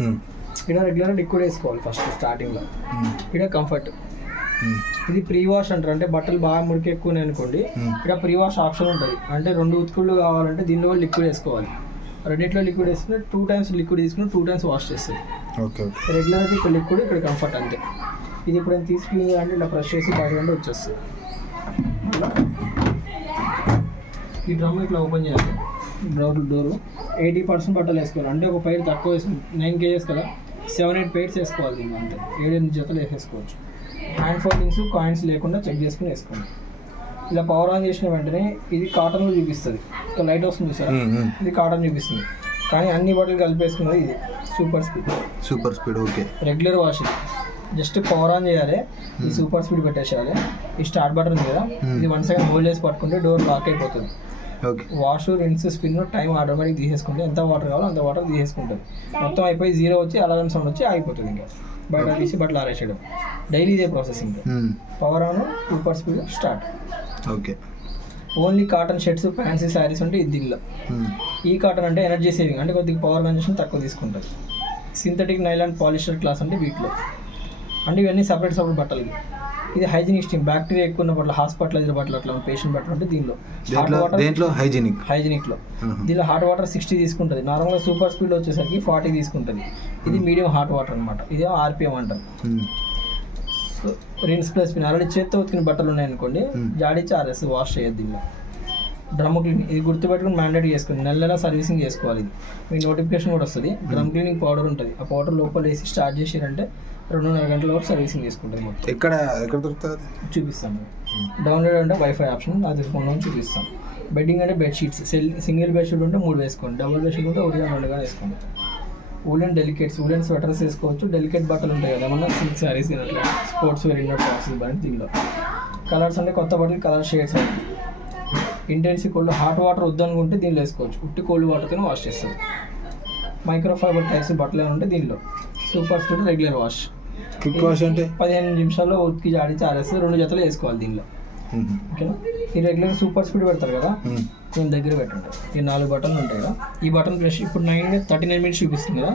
ఉమ్, ఇక్కడ regular liquid వేసుకోవాలి first స్టార్టింగ్లో ఉమ్, ఇక్కడ కంఫర్ట్ ఉమ్, ఇది ప్రీ వాష్ అంటారు. అంటే బట్టలు బాగా మురికి ఎక్కువ అనుకోండి. ఇక్కడ ప్రీ వాష్ ఆప్షన్ ఉంటుంది. అంటే రెండు ఉతుకుళ్ళు కావాలంటే దీనిలో లిక్విడ్ వేసుకోవాలి. రెండిట్లో లిక్విడ్ వేసుకుని టూ టైమ్స్ లిక్విడ్ తీసుకుని టూ టైమ్స్ వాష్ చేస్తుంది. ఓకే రెగ్యులర్ అయితే ఇక్కడ లిక్విడ్ ఇక్కడ కంఫర్ట్ అంతే. ఇది ఇప్పుడు తీసుకుని అంటే ఇలా ప్రెస్ చేసి బయట అంటే వచ్చేస్తుంది. ఈ డ్రమ్ ఇట్లా ఓపెన్ చేయాలి. డోర్ డోరు ఎయిటీ పర్సెంట్ బట్టలు వేసుకోవాలి. అంటే ఒక పైర్ తక్కువ వేసుకుని నైన్ కేజెస్ కదా సెవెన్ ఎయిట్ పైర్స్ వేసుకోవాలి దీన్ని అంతే. ఏడు ఎనిమిది జతలు వేసేసుకోవచ్చు. హ్యాండ్ ఫోల్డింగ్స్ కాయిన్స్ లేకుండా చెక్ చేసుకుని వేసుకోండి. ఇలా పవర్ ఆన్ చేసిన వెంటనే ఇది కాటన్లో చూపిస్తుంది. ఒక లైట్ వస్తుంది సార్. ఇది కాటన్ చూపిస్తుంది. కానీ అన్ని బట్టలు కలిపేసుకున్నది ఇది. Super speed super speed okay regular wash ఇది జస్ట్ పవర్ ఆన్ చేయాలి. ఈ. సూపర్ స్పీడ్ పెట్టేసేయాలి. ఈ స్టార్ట్ బటన్ కదా. ఇది వన్ సెకండ్ హోల్డ్ చేసి పట్టుకుంటే డోర్ లాక్ అయిపోతుంది. Wash rinse spin time automatic తీసేసుకుంటే ఎంత వాటర్ కావాలో అంత వాటర్ తీసేసుకుంటుంది. మొత్తం అయిపోయి జీరో వచ్చి అలారం సౌండ్ వచ్చి ఆగిపోతుంది ఇంకా. బయట తీసి బట్టలు ఆరేసేయడం. డైలీ ఇదే ప్రాసెస్ ఇంకా. ఉమ్, power on super speed start okay only cotton shirts fancy saris ఉంటే ఇది దీనిలో. ఉమ్, ఈ కాటన్ అంటే ఎనర్జీ సేవింగ్ అంటే కొద్దిగా పవర్ కన్జంప్షన్ తక్కువ తీసుకుంటుంది. సింథటిక్ నైలాన్ పాలిస్టర్ క్లాస్ అంటే వీటిలో. అంటే ఇవన్నీ సపరేట్ సపరేట్ బట్టలకి. ఇది హైజీనిక్ స్టీమ్. బ్యాక్టీరియా ఎక్కువ ఉన్న బట్టలు హాస్పిటలైజర్ బట్టలు అట్లా పేషెంట్ బట్టలు అంటే దీనిలో. హాట్ దేంట్లో వాటర్ దేంట్లో? హైజీనిక్. హైజీనిక్లో. దీనిలో హాట్ వాటర్ సిక్స్టీ తీసుకుంటుంది. నార్మల్గా సూపర్ స్పీడ్ వచ్చేసరికి ఫార్టీ తీసుకుంటుంది. ఇది మీడియం హాట్ వాటర్ అనమాట ఇది ఆర్పిఎం అంటారు. So rinse plus spin already చేత్తో ఉతికిన బట్టలు ఉన్నాయనుకోండి Hmm. జాడిచ్చి ఆరేసి వాష్ చేయొద్దు దీనిలో. డ్రమ్ క్లీనింగ్ ఇది గుర్తుపెట్టుకుని మ్యాండేట్ చేసుకోండి. నెల నెల సర్వీసింగ్ చేసుకోవాలి ఇది. మీ నోటిఫికేషన్ కూడా వస్తుంది. డ్రమ్ క్లీనింగ్ పౌడర్ ఉంటుంది. ఆ పౌడర్ లోపల వేసి స్టార్ట్ చేసారంటే రెండున్నర గంటల వరకు సర్వీసింగ్ చేసుకుంటుంది మొత్తం. ఎక్కడ ఎక్కడ దొరుకుతుంది చూపిస్తాను డౌన్లోడ్ అంటే వైఫై ఆప్షన్ అది ఫోన్లో చూపిస్తాను బెడ్డింగ్ అంటే బెడ్షీట్స్ సెల్ సింగిల్ బెడ్షీట్ ఉంటే మూడు వేసుకోండి. డబుల్ బెడ్షీట్ ఉంటే ఒకటి రెండుగా వేసుకోండి. ఊలెన్ డెలికేట్స్ ఊలెన్ స్వెటర్స్ వేసుకోవచ్చు. డెలికేట్ బట్టలు ఉంటాయి కదా ఏమన్నా సిల్క్ శారీస్ అట్లా. స్పోర్ట్స్ వేర్ ఇన్నర్ టాప్స్ ఇవన్నీ దీనిలో. కలర్స్ అంటే కొత్త బట్టలు colour shades intensive cold hot water వద్దనుకుంటే దీనిలో వేసుకోవచ్చు. ఉట్టి కోల్డ్ వాటర్తో వాష్ చేస్తుంది మైక్రో ఫైబర్ టైప్స్ బట్టలు ఉంటే దీనిలో. Super speed regular wash. Quick wash అంటే? పదిహేను నిమిషాల్లో ఉతికి జాడించి ఆరేస్తే రెండు జతలు వేసుకోవాలి దీనిలో. ఓకేనా? ఈ రెగ్యులర్ సూపర్ స్పీడ్ పెడతారు కదా? కొంచెం దగ్గర పెట్టండి ఈ నాలుగు బటన్లు ఉంటాయి కదా? ఈ బటన్ ప్రెస్ ఇప్పుడు నైన్ థర్టీ నైన్ మినిట్స్ చూపిస్తుంది కదా?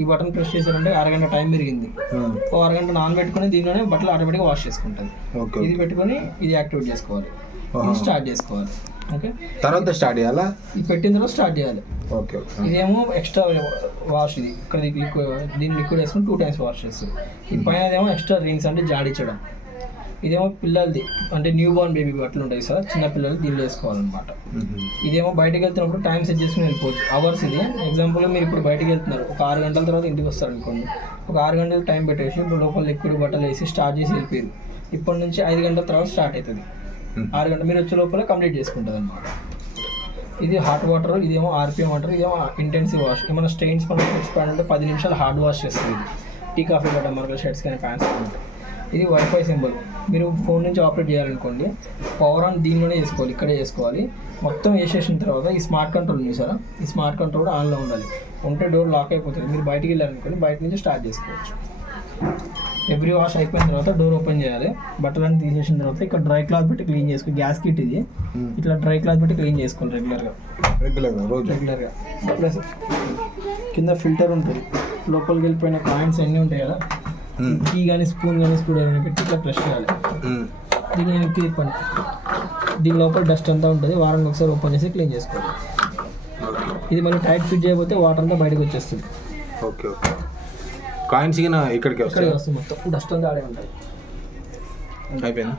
ఈ బటన్ ప్రెస్ చేశారంటే అరగంట టైం పెరిగింది. ఓ అరగంట నాన్ పెట్టుకొని దీనిలోనే బట్టలు ఆటోమేటిక్గా వాష్ చేసుకుంటుంది ఇది. పెట్టుకొని ఇది యాక్టివేట్ చేసుకోవాలి. స్టార్ట్ చేసుకోవాలి. ఓకే? తర్వాత స్టార్ట్ చేయాలా? ఇది పెట్టిన తర్వాత స్టార్ట్ చేయాలి. ఓకే ఇదేమో ఎక్స్ట్రా వాష్ ఇది. ఇక్కడ లిక్విడ్ దీన్ని లిక్విడ్ వేసుకుని టూ టైమ్స్ వాష్ చేస్తుంది ఈ పైన ఏమో ఎక్స్ట్రా రింగ్స్ అంటే జాడించడం. ఇదేమో పిల్లలది. అంటే న్యూ బోర్న్ బేబీ బట్టలు ఉంటాయి సార్ చిన్న పిల్లలు దీనిలో వేసుకోవాలన్నమాట. ఉమ్, ఇదేమో బయటకు వెళ్తున్నప్పుడు టైం సెట్ చేసుకుని వెళ్ళిపోవచ్చు. అవర్స్ ఇది. ఎగ్జాంపుల్ మీరు ఇప్పుడు బయటకి వెళ్తున్నారు. ఒక ఆరు గంటల తర్వాత ఇంటికి వస్తారు అనుకోండి ఒక ఆరు గంటలు టైం పెట్టేసి ఇప్పుడు లోపల లిక్విడ్ బట్టలు వేసి స్టార్ట్ చేసి వెళ్ళిపోయారు. ఇప్పటి నుంచి ఐదు గంటల తర్వాత స్టార్ట్ అవుతుంది. ఉమ్, ఆరు గంటల. మీరు వచ్చే లోపల కంప్లీట్ చేసుకుంటుంది అనమాట ఇది హాట్ వాటర్ ఇదేమో ఆర్పిఎం వాటర్ ఇదేమో ఇంటెన్సివ్ వాష్ ఏమైనా స్టెయిన్స్ మనం తెచ్చుకోవాలంటే పది నిమిషాలు హార్డ్ వాష్ చేస్తుంది టీ కాఫీ గట్రా మరకల షర్ట్స్ కానీ ప్యాంట్స్ కానీ ఇది వైఫై సింబల్ మీరు ఫోన్ నుంచి ఆపరేట్ చేయాలనుకోండి పవర్ ఆన్ దీనిలోనే చేసుకోవాలి ఇక్కడే చేసుకోవాలి. మొత్తం వేసేసిన తర్వాత ఈ స్మార్ట్ కంట్రోల్ ఉంది సార్ ఈ స్మార్ట్ కంట్రోల్ కూడా ఆన్లో ఉండాలి. ఉంటే డోర్ లాక్ అయిపోతుంది. మీరు బయటికి వెళ్ళారనుకోండి బయట నుంచి స్టార్ట్ చేసుకోవచ్చు. ఎవ్రీ వాష్ అయిపోయిన తర్వాత డోర్ ఓపెన్ చేయాలి. బట్టలన్నీ తీసేసిన తర్వాత ఇక్కడ డ్రై క్లాత్ పెట్టి క్లీన్ చేసుకో గ్యాస్ కిట్ ఇది. ఇట్లా డ్రై క్లాత్ పెట్టి క్లీన్ చేసుకోవాలి రెగ్యులర్గా. రెగ్యులర్గా రోజు? రెగ్యులర్గా. ప్లస్ కింద ఫిల్టర్ ఉంటుంది. లోపలికి వెళ్ళిపోయిన కాయిన్స్ అన్నీ ఉంటాయి కదా? కీ కానీ స్పూన్ కానీ స్పూన్ కానీ పెట్టి ఇట్లా ప్రెస్ చేయాలి. దీన్ని వెనక్కి తిప్పండి దీని లోపల డస్ట్ అంతా ఉంటుంది. వారానికి ఒకసారి ఓపెన్ చేసి క్లీన్ చేసుకోవాలి. ఇది మళ్ళీ టైట్ ఫిట్ చేయకపోతే వాటర్ అంతా బయటకు వచ్చేస్తుంది. Okay okay. కాయిన్స్ ఇక్కడికి వస్తాయి? వస్తుంది మొత్తం. డస్ట్ అంతా ఆడే ఉంటుంది అయిపోయిందా?